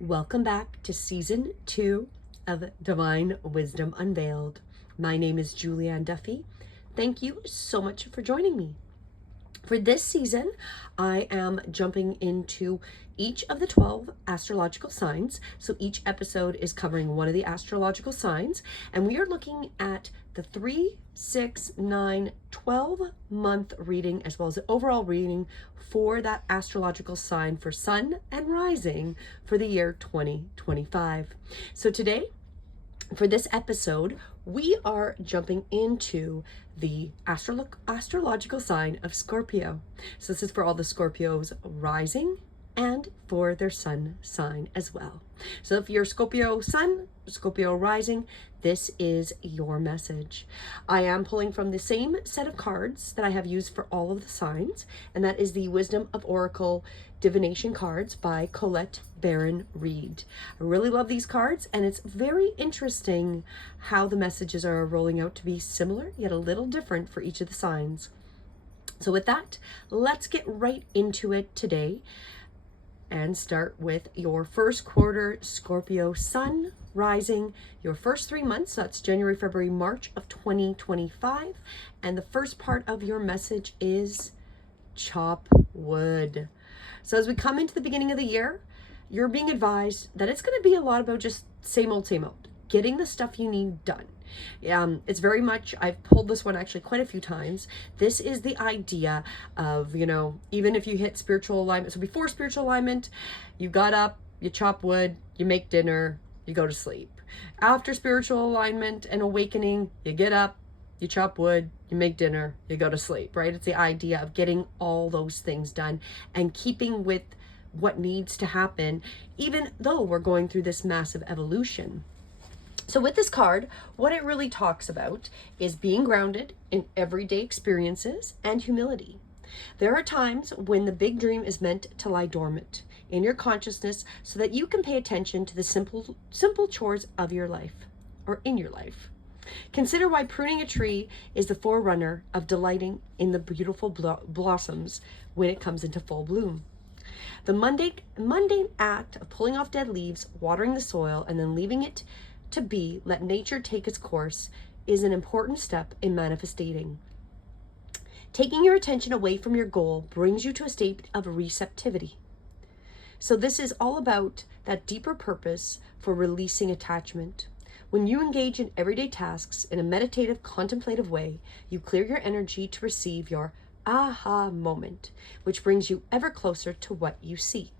Welcome back to season 2 of Divine Wisdom Unveiled. My name is Julianne Duffy. Thank you so much for joining me. For this season, I am jumping into each of the 12 astrological signs. So each episode is covering one of the astrological signs, and we are looking at the 3, 6, 9, 12-month reading, as well as the overall reading for that astrological sign for Sun and Rising for the year 2025. So today, for this episode, we are jumping into the astrological sign of Scorpio. So this is for all the Scorpios rising and for their sun sign as well. So if you're Scorpio sun, Scorpio rising, this is your message. I am pulling from the same set of cards that I have used for all of the signs, and that is the Wisdom of Oracle Divination cards by Colette Baron Reed. I really love these cards, and it's very interesting how the messages are rolling out to be similar yet a little different for each of the signs. So with that, let's get right into it today and start with your first quarter Scorpio sun rising, your first 3 months. So that's January, February, March of 2025. And the first part of your message is chop wood. So as we come into the beginning of the year, you're being advised that it's going to be a lot about just same old, getting the stuff you need done. It's very much, I've pulled this one actually quite a few times. This is the idea of, even if you hit spiritual alignment. So before spiritual alignment, you got up, you chop wood, you make dinner, you go to sleep. After spiritual alignment and awakening, you get up, you chop wood, you make dinner, you go to sleep, right? It's the idea of getting all those things done and keeping with what needs to happen, even though we're going through this massive evolution. So with this card, what it really talks about is being grounded in everyday experiences and humility. There are times when the big dream is meant to lie dormant in your consciousness so that you can pay attention to the simple chores of your life or in your life. Consider why pruning a tree is the forerunner of delighting in the beautiful blossoms when it comes into full bloom. The mundane act of pulling off dead leaves, watering the soil, and then leaving it to be, let nature take its course, is an important step in manifesting. Taking your attention away from your goal brings you to a state of receptivity. So this is all about that deeper purpose for releasing attachment. When you engage in everyday tasks in a meditative, contemplative way, you clear your energy to receive your aha moment, which brings you ever closer to what you seek.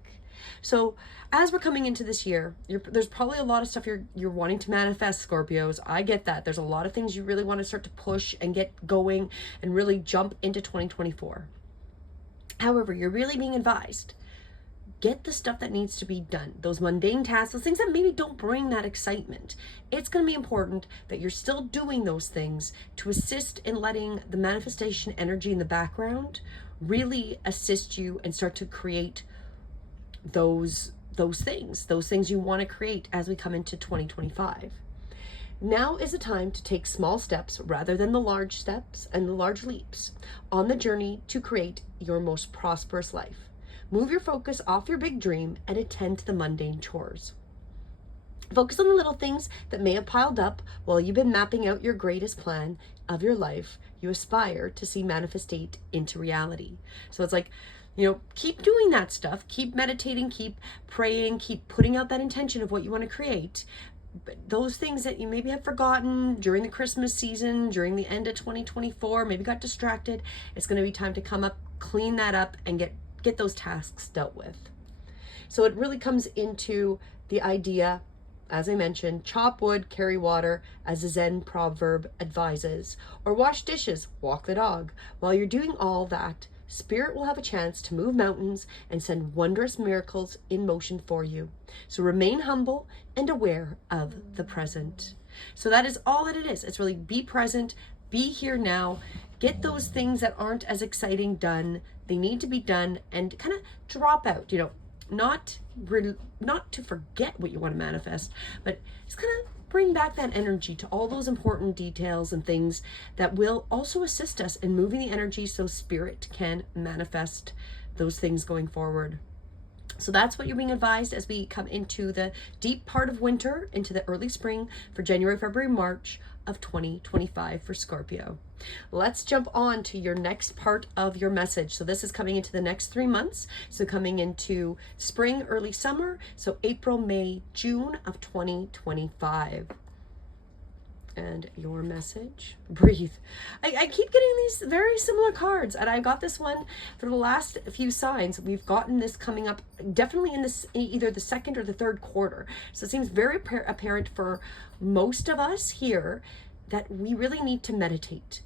So as we're coming into this year, there's probably a lot of stuff you're wanting to manifest, Scorpios. I get that. There's a lot of things you really want to start to push and get going and really jump into 2024. However, you're really being advised, get the stuff that needs to be done. Those mundane tasks, those things that maybe don't bring that excitement. It's going to be important that you're still doing those things to assist in letting the manifestation energy in the background really assist you and start to create those things you want to create as we come into 2025. Now is the time to take small steps rather than the large steps and the large leaps on the journey to create your most prosperous life. Move your focus off your big dream and attend to the mundane chores. Focus on the little things that may have piled up while you've been mapping out your greatest plan of your life you aspire to see manifestate into reality. So it's like, keep doing that stuff, keep meditating, keep praying, keep putting out that intention of what you want to create. But those things that you maybe have forgotten during the Christmas season, during the end of 2024, maybe got distracted, it's going to be time to come up, clean that up, and get those tasks dealt with. So it really comes into the idea, as I mentioned, chop wood, carry water, as the Zen proverb advises, or wash dishes, walk the dog. While you're doing all that, Spirit will have a chance to move mountains and send wondrous miracles in motion for you. So remain humble and aware of the present. So that is all that it is. It's really be present, be here now, get those things that aren't as exciting done. They need to be done and kind of drop out, not to forget what you want to manifest, but just kind of bring back that energy to all those important details and things that will also assist us in moving the energy so spirit can manifest those things going forward. So that's what you're being advised as we come into the deep part of winter, into the early spring for January, February, March of 2025 for Scorpio. Let's jump on to your next part of your message. So this is coming into the next 3 months. So coming into spring, early summer. So April, May, June of 2025. And your message, breathe. I keep getting these very similar cards, and I got this one for the last few signs. We've gotten this coming up definitely in this either the second or the third quarter. So it seems very apparent for most of us here that we really need to meditate,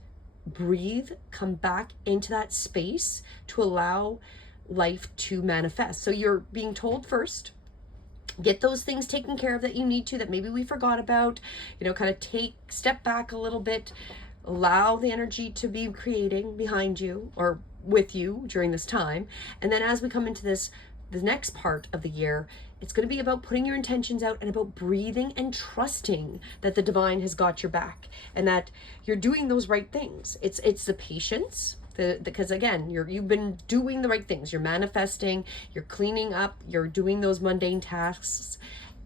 breathe, come back into that space to allow life to manifest. So you're being told first, get those things taken care of that you need to, that maybe we forgot about, kind of step back a little bit, allow the energy to be creating behind you or with you during this time. And then as we come into the next part of the year, it's going to be about putting your intentions out and about breathing and trusting that the divine has got your back and that you're doing those right things. It's the patience. Because again, you've been doing the right things. You're manifesting, you're cleaning up, you're doing those mundane tasks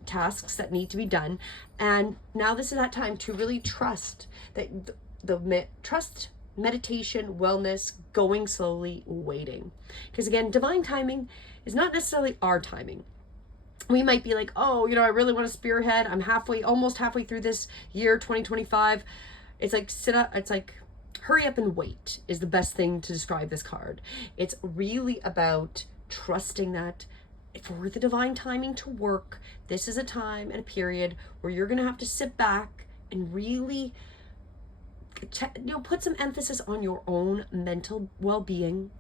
that need to be done. And now this is that time to really trust that trust meditation, wellness, going slowly, waiting. Because again, divine timing is not necessarily our timing. We might be like, oh, I really want to spearhead. I'm almost halfway through this year, 2025. It's like, hurry up and wait is the best thing to describe this card. It's really about trusting that for the divine timing to work, this is a time and a period where you're going to have to sit back and really put some emphasis on your own mental well-being,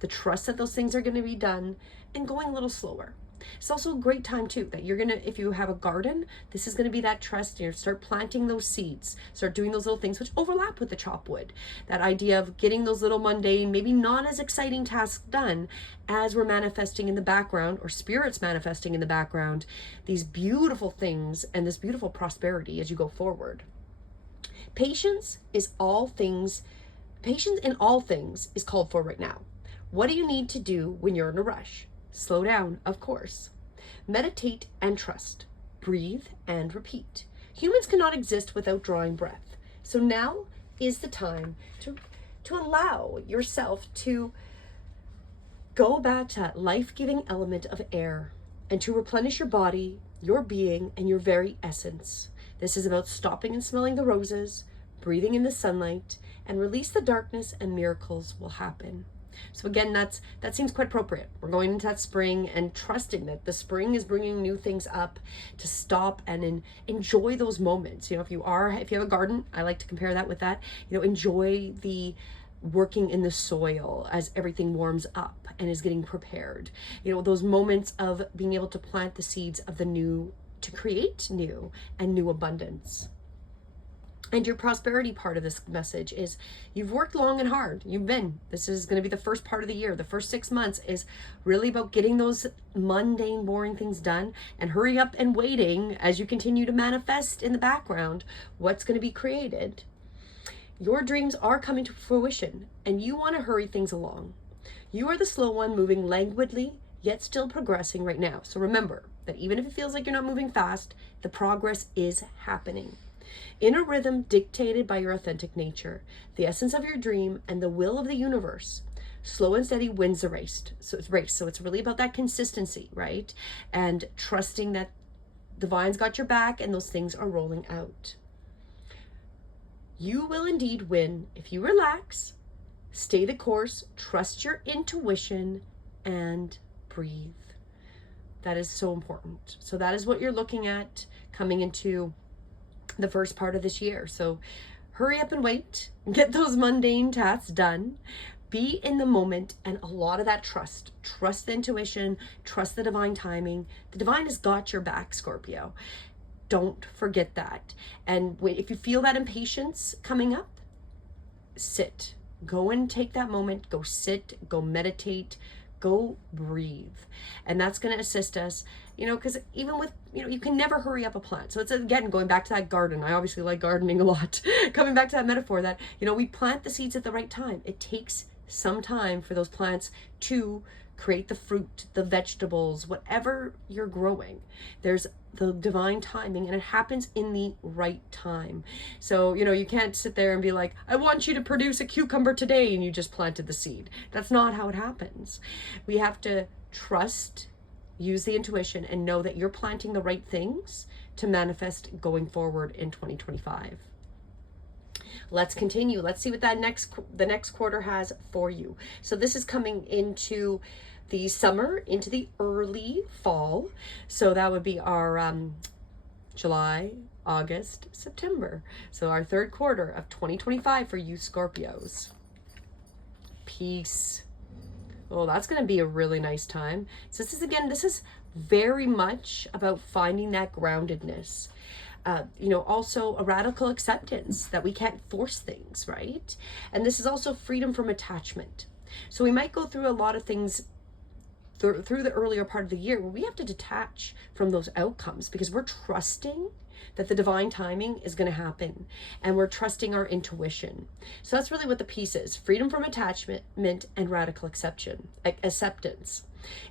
the trust that those things are going to be done, and going a little slower. It's also a great time too that you're gonna, if you have a garden, this is gonna be that trust. Start planting those seeds, start doing those little things which overlap with the chop wood. That idea of getting those little mundane, maybe not as exciting tasks done as we're manifesting in the background, or spirits manifesting in the background, these beautiful things and this beautiful prosperity as you go forward. Patience in all things is called for right now. What do you need to do when you're in a rush? Slow down, of course. Meditate and trust. Breathe and repeat. Humans cannot exist without drawing breath. So now is the time to allow yourself to go back to that life-giving element of air and to replenish your body, your being, and your very essence. This is about stopping and smelling the roses, breathing in the sunlight, and release the darkness, and miracles will happen. So again, that seems quite appropriate. We're going into that spring and trusting that the spring is bringing new things up, to stop and enjoy those moments. If you have a garden, I like to compare that with that. Enjoy the working in the soil as everything warms up and is getting prepared. Those moments of being able to plant the seeds of the new, to create new and new abundance. And your prosperity part of this message is you've worked long and hard. This is going to be the first part of the year. The first 6 months is really about getting those mundane, boring things done, and hurry up and waiting as you continue to manifest in the background what's going to be created. Your dreams are coming to fruition, and you want to hurry things along. You are the slow one, moving languidly, yet still progressing right now. So remember that even if it feels like you're not moving fast, the progress is happening. In a rhythm dictated by your authentic nature, the essence of your dream, and the will of the universe. Slow and steady wins the race. So it's really about that consistency, right? And trusting that divine's got your back and those things are rolling out. You will indeed win if you relax, stay the course, trust your intuition, and breathe. That is so important. So that is what you're looking at coming into the first part of this year. So hurry up and wait, get those mundane tasks done, be in the moment, and a lot of that trust the intuition, trust the divine timing. The divine has got your back, Scorpio. Don't forget that. And if you feel that impatience coming up, sit, go and take that moment, go sit, go meditate, go breathe. And that's going to assist us, because even with, you can never hurry up a plant. So it's, again, going back to that garden. I obviously like gardening a lot. Coming back to that metaphor that, we plant the seeds at the right time. It takes some time for those plants to create the fruit, the vegetables, whatever you're growing. There's the divine timing, and it happens in the right time. So, you can't sit there and be like, I want you to produce a cucumber today, and you just planted the seed. That's not how it happens. We have to trust, use the intuition, and know that you're planting the right things to manifest going forward in 2025. Let's continue. Let's see what the next quarter has for you. So this is coming into the summer, into the early fall. So that would be our July, August, September. So our third quarter of 2025 for you Scorpios. Peace. Oh, that's going to be a really nice time. So this is very much about finding that groundedness. Also a radical acceptance that we can't force things, right? And this is also freedom from attachment. So we might go through a lot of things through the earlier part of the year where we have to detach from those outcomes because we're trusting that the divine timing is going to happen, and we're trusting our intuition. So that's really what the piece is: freedom from attachment and radical acceptance.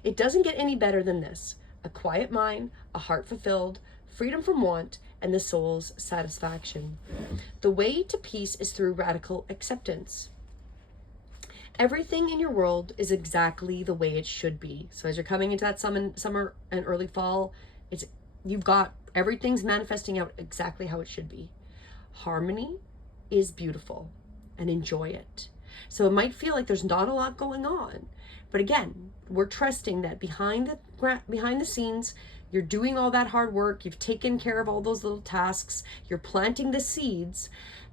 It doesn't get any better than this: a quiet mind, a heart fulfilled, freedom from want, and the soul's satisfaction. The way to peace is through radical acceptance. Everything in your world is exactly the way it should be. So as you're coming into that summer and early fall, everything's manifesting out exactly how it should be. Harmony is beautiful, and enjoy it. So it might feel like there's not a lot going on, but again, we're trusting that behind the scenes, you're doing all that hard work, you've taken care of all those little tasks, you're planting the seeds,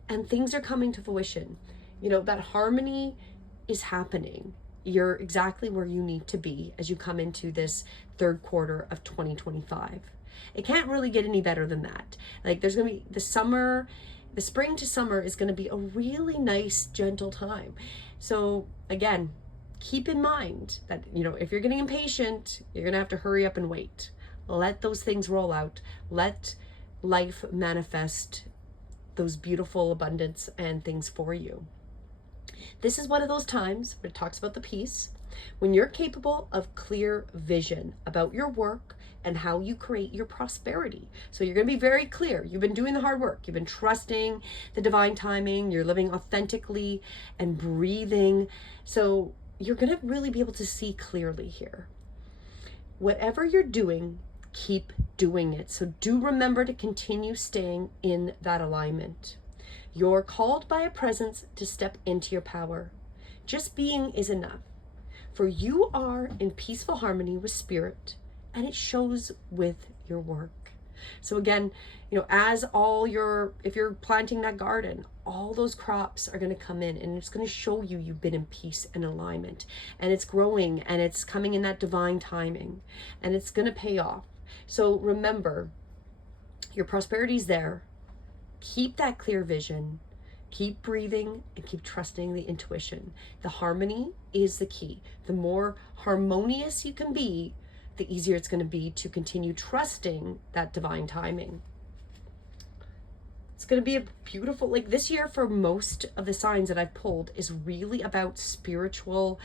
and things are coming to fruition. That harmony is happening. You're exactly where you need to be as you come into this third quarter of 2025. It can't really get any better than that. Like, there's going to be the spring to summer is going to be a really nice, gentle time. So again, keep in mind that, if you're getting impatient, you're going to have to hurry up and wait. Let those things roll out. Let life manifest those beautiful abundance and things for you. This is one of those times where it talks about the peace, when you're capable of clear vision about your work and how you create your prosperity. So you're going to be very clear. You've been doing the hard work. You've been trusting the divine timing. You're living authentically and breathing. So you're going to really be able to see clearly here. Whatever you're doing, keep doing it. So do remember to continue staying in that alignment. You're called by a presence to step into your power. Just being is enough. For you are in peaceful harmony with spirit, and it shows with your work. So again, if you're planting that garden, all those crops are going to come in, and it's going to show you've been in peace and alignment, and it's growing, and it's coming in that divine timing, and it's going to pay off. So remember, your prosperity is there. Keep that clear vision, keep breathing, and keep trusting the intuition. The harmony is the key. The more harmonious you can be, the easier it's going to be to continue trusting that divine timing. It's going to be a beautiful, this year for most of the signs that I've pulled is really about spiritual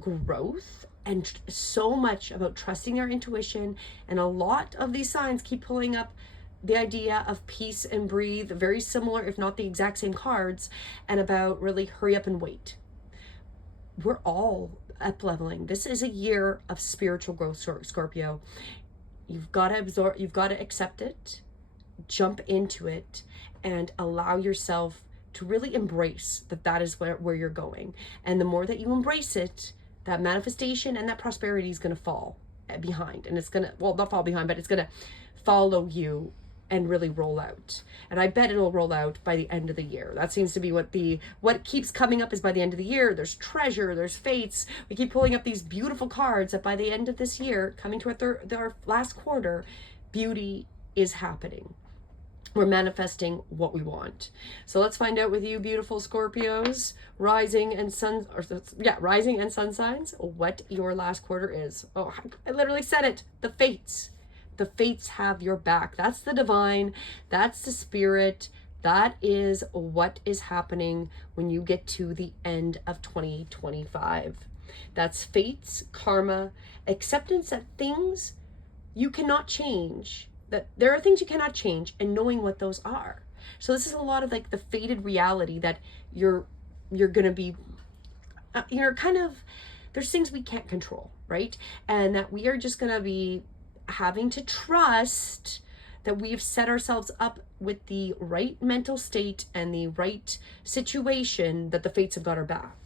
growth and so much about trusting our intuition. And a lot of these signs keep pulling up the idea of peace and breathe, very similar, if not the exact same cards, and about really hurry up and wait. We're all up leveling. This is a year of spiritual growth, Scorpio. You've got to absorb, you've got to accept it, jump into it, and allow yourself to really embrace that is where you're going. And the more that you embrace it, that manifestation and that prosperity is going to fall behind. And it's going to, not fall behind, but it's going to follow you and really roll out. And I bet it'll roll out by the end of the year. That seems to be what keeps coming up is by the end of the year, there's treasure, there's fates. We keep pulling up these beautiful cards that by the end of this year, coming to our last quarter, beauty is happening. We're manifesting what we want. So let's find out with you, beautiful Scorpios, rising and sun signs, what your last quarter is. Oh, I literally said it. The fates. The fates have your back. That's the divine. That's the spirit. That is what is happening when you get to the end of 2025. That's fates, karma, acceptance that things you cannot change, that there are things you cannot change, and knowing what those are. So this is a lot of like the fated reality that you're gonna be, kind of, there's things we can't control, right? And that we are just gonna be having to trust that we've set ourselves up with the right mental state and the right situation, that the fates have got our back.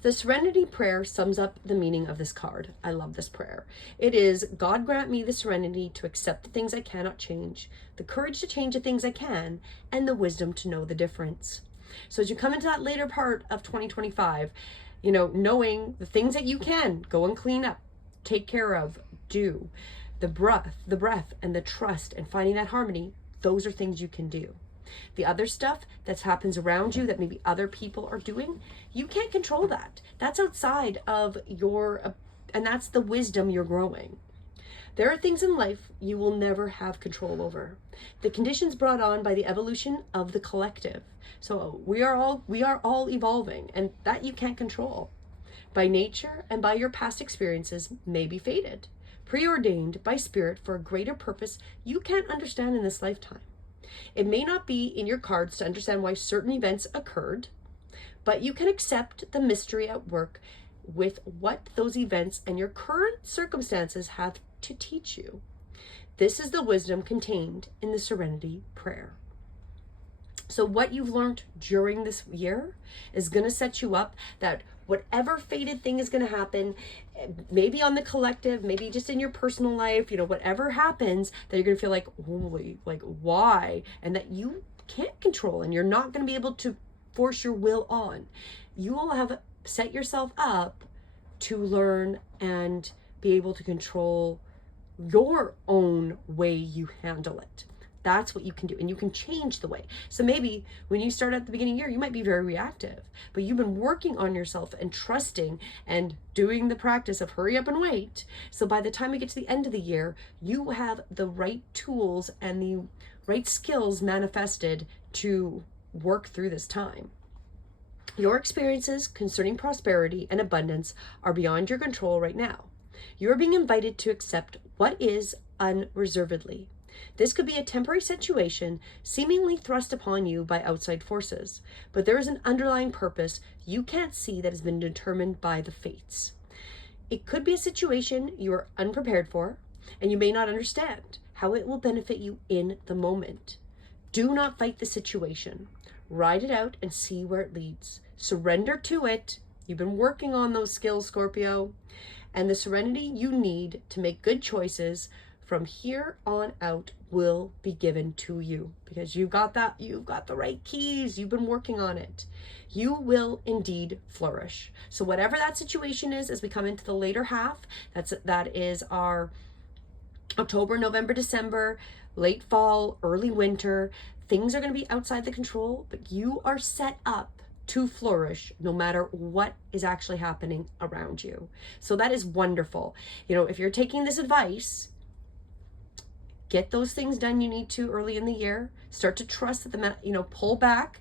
The Serenity Prayer sums up the meaning of this card. I love this prayer. It is, God grant me the serenity to accept the things I cannot change, the courage to change the things I can, and the wisdom to know the difference. So as you come into that later part of 2025, knowing the things that you can go and clean up, take care of, do, the breath and the trust and finding that harmony, those are things you can do. The other stuff that happens around you that maybe other people are doing, you can't control that. That's outside of and that's the wisdom you're growing. There are things in life you will never have control over. The conditions brought on by the evolution of the collective. So we are all evolving, and that you can't control. By nature and by your past experiences may be fated, preordained by spirit for a greater purpose you can't understand in this lifetime. It may not be in your cards to understand why certain events occurred, but you can accept the mystery at work with what those events and your current circumstances have to teach you. This is the wisdom contained in the Serenity Prayer. So what you've learned during this year is going to set you up that whatever fated thing is going to happen, maybe on the collective, maybe just in your personal life, whatever happens, that you're going to feel like, holy, like, why? And that you can't control, and you're not going to be able to force your will on. You will have set yourself up to learn and be able to control your own way you handle it. That's what you can do, and you can change the way. So maybe when you start at the beginning of the year, you might be very reactive, but you've been working on yourself and trusting and doing the practice of hurry up and wait. So by the time we get to the end of the year, you have the right tools and the right skills manifested to work through this time. Your experiences concerning prosperity and abundance are beyond your control right now. You are being invited to accept what is unreservedly. This could be a temporary situation seemingly thrust upon you by outside forces, but there is an underlying purpose you can't see that has been determined by the fates. It could be a situation you are unprepared for, and you may not understand how it will benefit you in the moment. Do not fight the situation. Ride it out and see where it leads. Surrender to it. You've been working on those skills, Scorpio, and the serenity you need to make good choices from here on out will be given to you, because you've got the right keys. You've been working on it. You will indeed flourish. So whatever that situation is, as we come into the later half, that is our October, November, December, late fall, early winter. Things are going to be outside the control, but you are set up to flourish no matter what is actually happening around you. So that is wonderful. If you're taking this advice, get those things done you need to early in the year. Start to trust that pull back,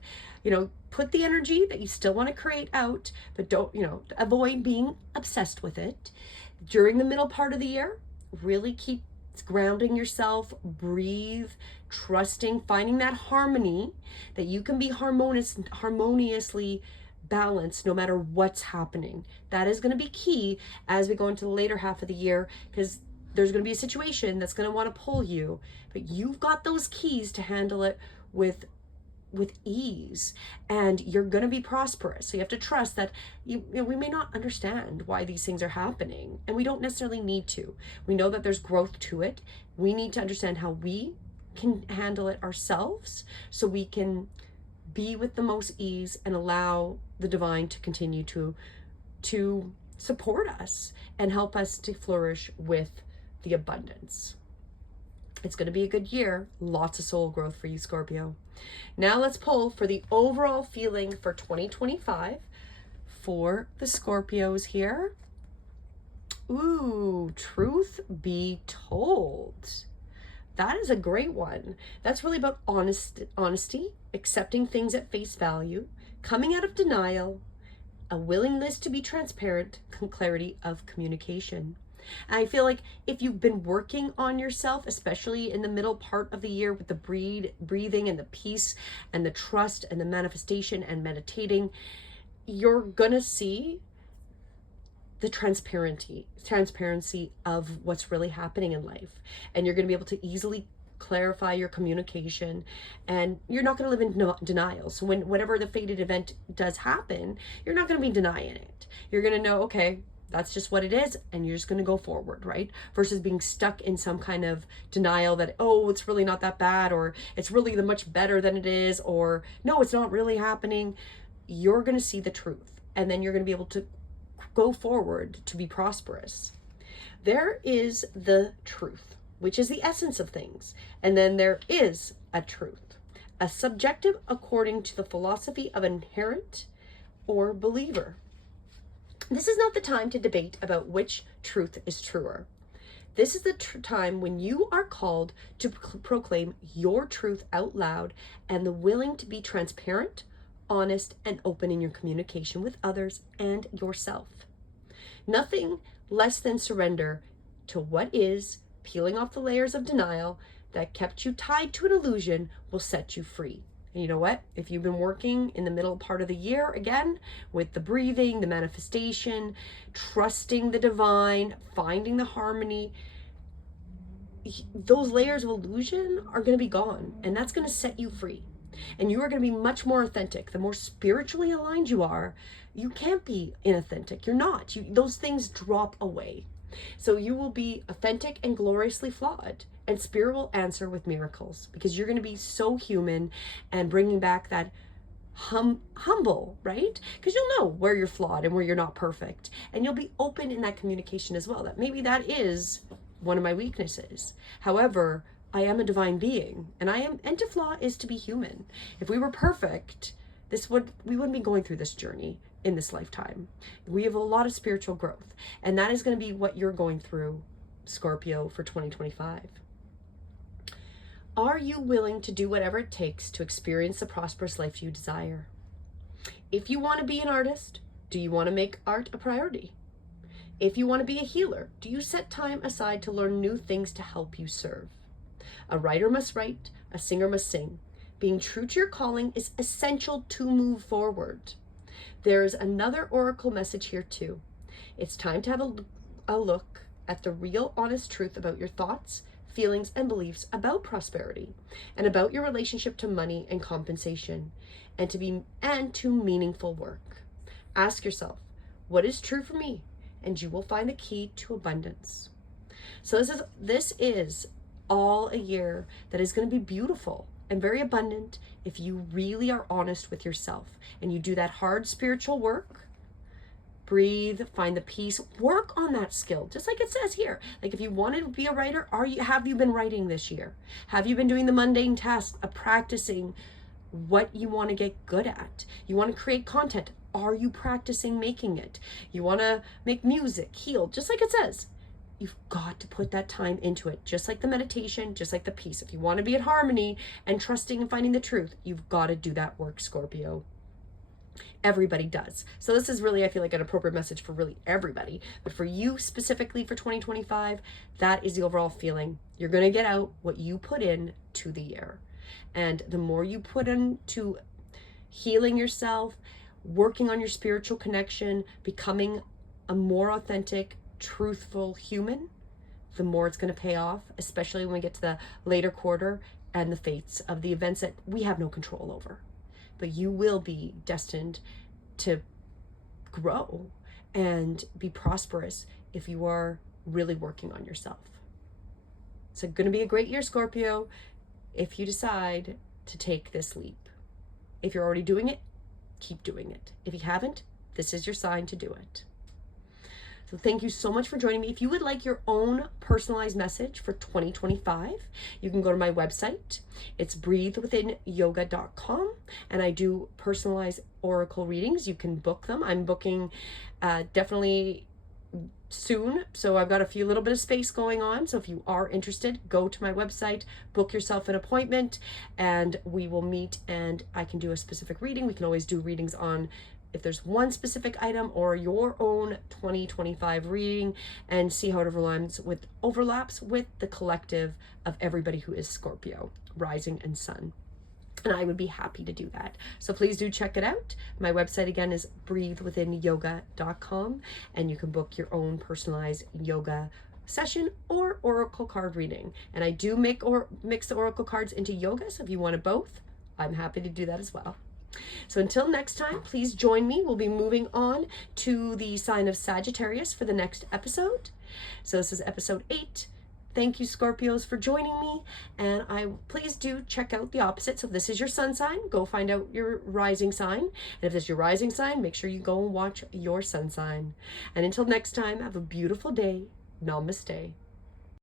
put the energy that you still want to create out, but don't, avoid being obsessed with it. During the middle part of the year, really keep grounding yourself, breathe, trusting, finding that harmony, that you can be harmoniously balanced no matter what's happening. That is going to be key as we go into the later half of the year, because there's going to be a situation that's going to want to pull you, but you've got those keys to handle it with ease, and you're going to be prosperous. So you have to trust that we may not understand why these things are happening, and we don't necessarily need to. We know that there's growth to it. We need to understand how we can handle it ourselves, so we can be with the most ease and allow the divine to continue to support us and help us to flourish with the abundance. It's going to be a good year. Lots of soul growth for you, Scorpio. Now let's pull for the overall feeling for 2025 for the Scorpios here. Ooh, truth be told. That is a great one. That's really about honesty, accepting things at face value, coming out of denial, a willingness to be transparent, clarity of communication. And I feel like if you've been working on yourself, especially in the middle part of the year with the breathing and the peace and the trust and the manifestation and meditating, you're gonna see the transparency of what's really happening in life. And you're gonna be able to easily clarify your communication, and you're not going to live in denial. So whatever the fated event does happen, you're not going to be denying it. You're going to know, okay, that's just what it is, and you're just going to go forward, right? Versus being stuck in some kind of denial that, oh, it's really not that bad, or it's really much better than it is, or no, it's not really happening. You're going to see the truth, and then you're going to be able to go forward to be prosperous. There is the truth, which is the essence of things. And then there is a truth, a subjective according to the philosophy of inherent or believer. This is not the time to debate about which truth is truer. This is the time when you are called to proclaim your truth out loud and the willing to be transparent, honest, and open in your communication with others and yourself. Nothing less than surrender to what is. Peeling off the layers of denial that kept you tied to an illusion will set you free. And you know what? If you've been working in the middle part of the year, again, with the breathing, the manifestation, trusting the divine, finding the harmony, those layers of illusion are going to be gone. And that's going to set you free. And you are going to be much more authentic. The more spiritually aligned you are, you can't be inauthentic. You're not. Those things drop away. So you will be authentic and gloriously flawed, and spirit will answer with miracles, because you're going to be so human and bringing back that humble, right? Because you'll know where you're flawed and where you're not perfect, and you'll be open in that communication as well, that maybe that is one of my weaknesses. However, I am a divine being, and to flaw is to be human. If we were perfect, we wouldn't be going through this journey in this lifetime. We have a lot of spiritual growth, and that is going to be what you're going through, Scorpio, for 2025. Are you willing to do whatever it takes to experience the prosperous life you desire? If you want to be an artist, do you want to make art a priority? If you want to be a healer, do you set time aside to learn new things to help you serve? A writer must write, a singer must sing. Being true to your calling is essential to move forward. There's another oracle message here too. It's time to have a look at the real honest truth about your thoughts, feelings, and beliefs about prosperity, and about your relationship to money and compensation, and to meaningful work. Ask yourself, what is true for me? And you will find the key to abundance. So this is all a year that is going to be beautiful and very abundant if you really are honest with yourself and you do that hard spiritual work. Breathe, find the peace, work on that skill, just like it says here. Like, if you want to be a writer, have you been writing this year? Have you been doing the mundane tasks of practicing what you want to get good at? You want to create content, are you practicing making it? You want to make music, heal, just like it says. You've got to put that time into it, just like the meditation, just like the peace. If you want to be in harmony and trusting and finding the truth, you've got to do that work, Scorpio. Everybody does. So this is really, I feel like, an appropriate message for really everybody. But for you specifically for 2025, that is the overall feeling. You're going to get out what you put in to the year. And the more you put into healing yourself, working on your spiritual connection, becoming a more authentic, truthful human, the more it's going to pay off, especially when we get to the later quarter and the fates of the events that we have no control over. But you will be destined to grow and be prosperous if you are really working on yourself. It's going to be a great year, Scorpio, if you decide to take this leap. If you're already doing it, keep doing it. If you haven't, this is your sign to do it. So thank you so much for joining me. If you would like your own personalized message for 2025, you can go to my website. It's breathewithinyoga.com, and I do personalized oracle readings. You can book them. I'm booking definitely soon, so I've got a few little bit of space going on. So if you are interested, go to my website, book yourself an appointment, and we will meet, and I can do a specific reading. We can always do readings on if there's one specific item or your own 2025 reading, and see how it overlaps with the collective of everybody who is Scorpio, rising and sun. And I would be happy to do that. So please do check it out. My website again is breathewithinyoga.com, and you can book your own personalized yoga session or oracle card reading. And I do mix the oracle cards into yoga, so if you wanted both, I'm happy to do that as well. So until next time, please join me. We'll be moving on to the sign of Sagittarius for the next episode. So this is episode 8. Thank you, Scorpios, for joining me. And please do check out the opposite. So if this is your sun sign, go find out your rising sign. And if this is your rising sign, make sure you go and watch your sun sign. And until next time, have a beautiful day. Namaste.